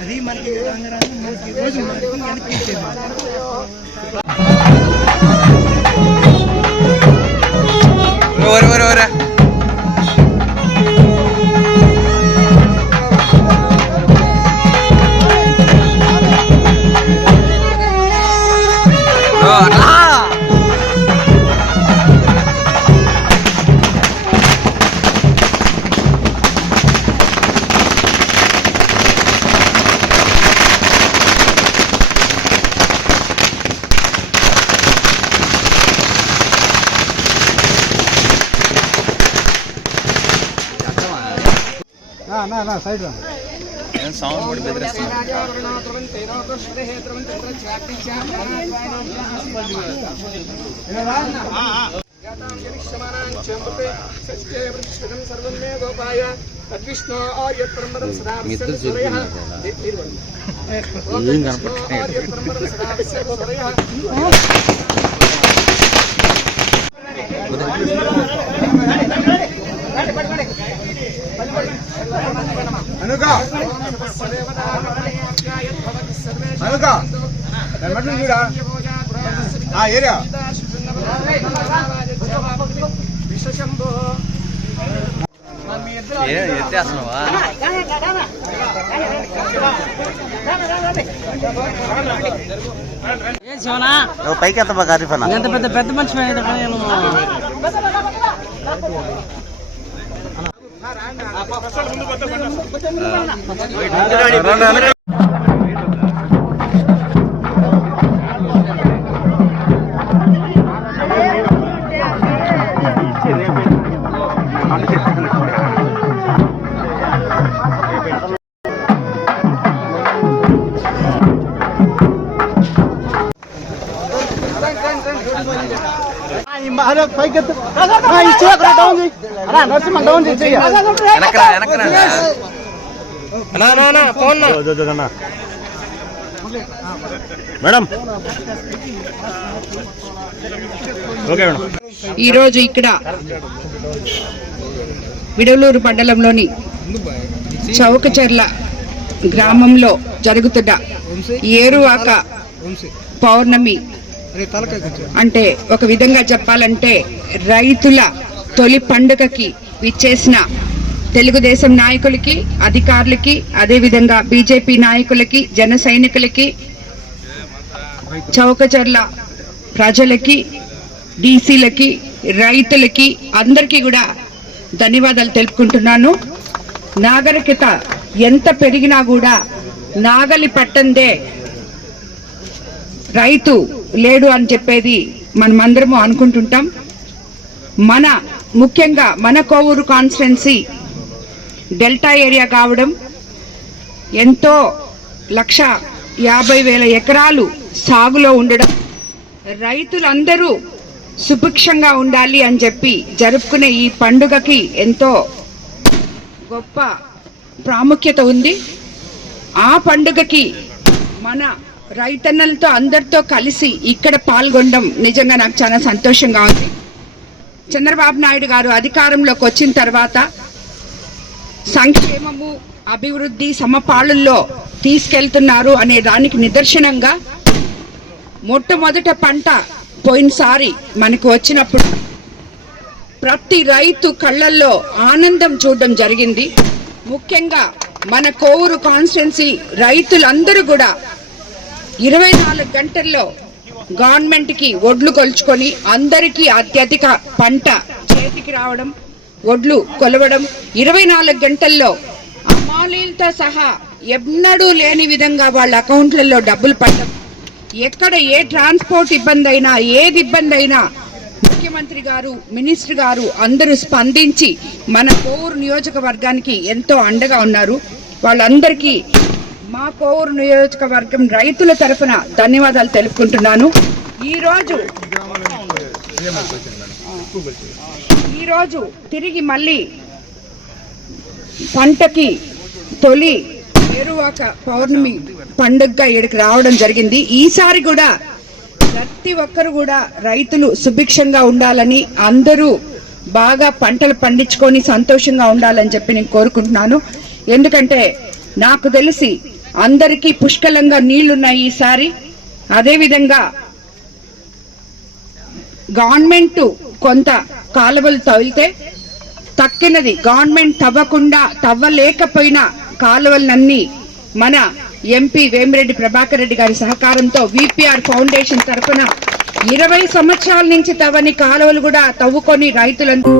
అది మనకి రోజు సైడ్ సౌండ్ కూడా బెదిరిస్తుంది. అనుక చూడా ఏరియా ఎత్తేస్తున్నావా? పైకి ఎంత బాగా ఎంత పెద్ద పెద్ద మనిషి ఈరోజు ఇక్కడ విడవలూరు మండలంలోని చౌకచెర్ల గ్రామంలో జరుగుతున్న ఏరువాక పౌర్ణమి అంటే ఒక విధంగా చెప్పాలంటే రైతుల తొలి పండుగకి విచ్చేసిన తెలుగుదేశం నాయకులకి, అధికారులకి, అదేవిధంగా బీజేపీ నాయకులకి, జన సైనికులకి, చౌకచెర్ల ప్రజలకి, డీసీలకి, రైతులకి అందరికీ కూడా ధన్యవాదాలు తెలుపుకుంటున్నాను. నాగరికత ఎంత పెరిగినా కూడా నాగలి పట్టందే రైతు లేడు అని చెప్పేది మనమందరము అనుకుంటుంటాం. ముఖ్యంగా మన కోవూరు కాన్స్టిట్యున్సీ డెల్టా ఏరియా కావడం, ఎంతో 1,50,000 ఎకరాలు సాగులో ఉండడం, రైతులందరూ సుభిక్షంగా ఉండాలి అని చెప్పి జరుపుకునే ఈ పండుగకి ఎంతో గొప్ప ప్రాముఖ్యత ఉంది. ఆ పండుగకి మన రైతన్నలతో అందరితో కలిసి ఇక్కడ పాల్గొనడం నిజంగా నాకు చాలా సంతోషంగా ఉంది. చంద్రబాబు నాయుడు గారు అధికారంలోకి వచ్చిన తర్వాత సంక్షేమము, అభివృద్ధి సమపాళుల్లో తీసుకెళ్తున్నారు అనే దానికి నిదర్శనంగా మొట్టమొదట పంట పోయినసారి మనకు వచ్చినప్పుడు ప్రతి రైతు కళ్ళల్లో ఆనందం చూడడం జరిగింది. ముఖ్యంగా మన కోవూరు కాన్స్టిట్యున్సీ రైతులందరూ కూడా 24 గంటల్లో గవర్నమెంట్కి ఒడ్లు కొలుచుకొని అందరికీ అత్యధిక పంట చేతికి రావడం, ఒడ్లు కొలవడం, 24 గంటల్లో అమాలీలతో సహా ఎన్నడూ లేని విధంగా వాళ్ళ అకౌంట్లలో డబ్బులు పడడం, ఎక్కడ ఏ ట్రాన్స్పోర్ట్ ఇబ్బంది అయినా, ఏది ఇబ్బంది అయినా ముఖ్యమంత్రి గారు, మినిస్టర్ గారు అందరూ స్పందించి మన కోవూరు నియోజకవర్గానికి ఎంతో అండగా ఉన్నారు. వాళ్ళందరికీ మా కోవూరు నియోజకవర్గం రైతుల తరఫున ధన్యవాదాలు తెలుపుకుంటున్నాను. ఈరోజు ఈరోజు తిరిగి మళ్ళీ పంటకి తొలి ఏరువాక పౌర్ణమి పండుగగా ఇక్కడికి రావడం జరిగింది. ఈసారి కూడా ప్రతి ఒక్కరు కూడా రైతులు సుభిక్షంగా ఉండాలని, అందరూ బాగా పంటలు పండించుకొని సంతోషంగా ఉండాలని చెప్పి నేను కోరుకుంటున్నాను. ఎందుకంటే నాకు తెలిసి అందరికీ పుష్కలంగా నీళ్లున్నాయి ఈసారి. అదేవిధంగా గవర్నమెంట్ కొంత కాలువలు తవ్వితే తక్కినది గవర్నమెంట్ తవ్వలేకపోయిన కాలువలన్నీ మన ఎంపీ వేమిరెడ్డి ప్రభాకర్ రెడ్డి గారి సహకారంతో విపిఆర్ ఫౌండేషన్ తరఫున 20 సంవత్సరాల నుంచి తవ్వని కాలువలు కూడా తవ్వుకొని రైతులంతా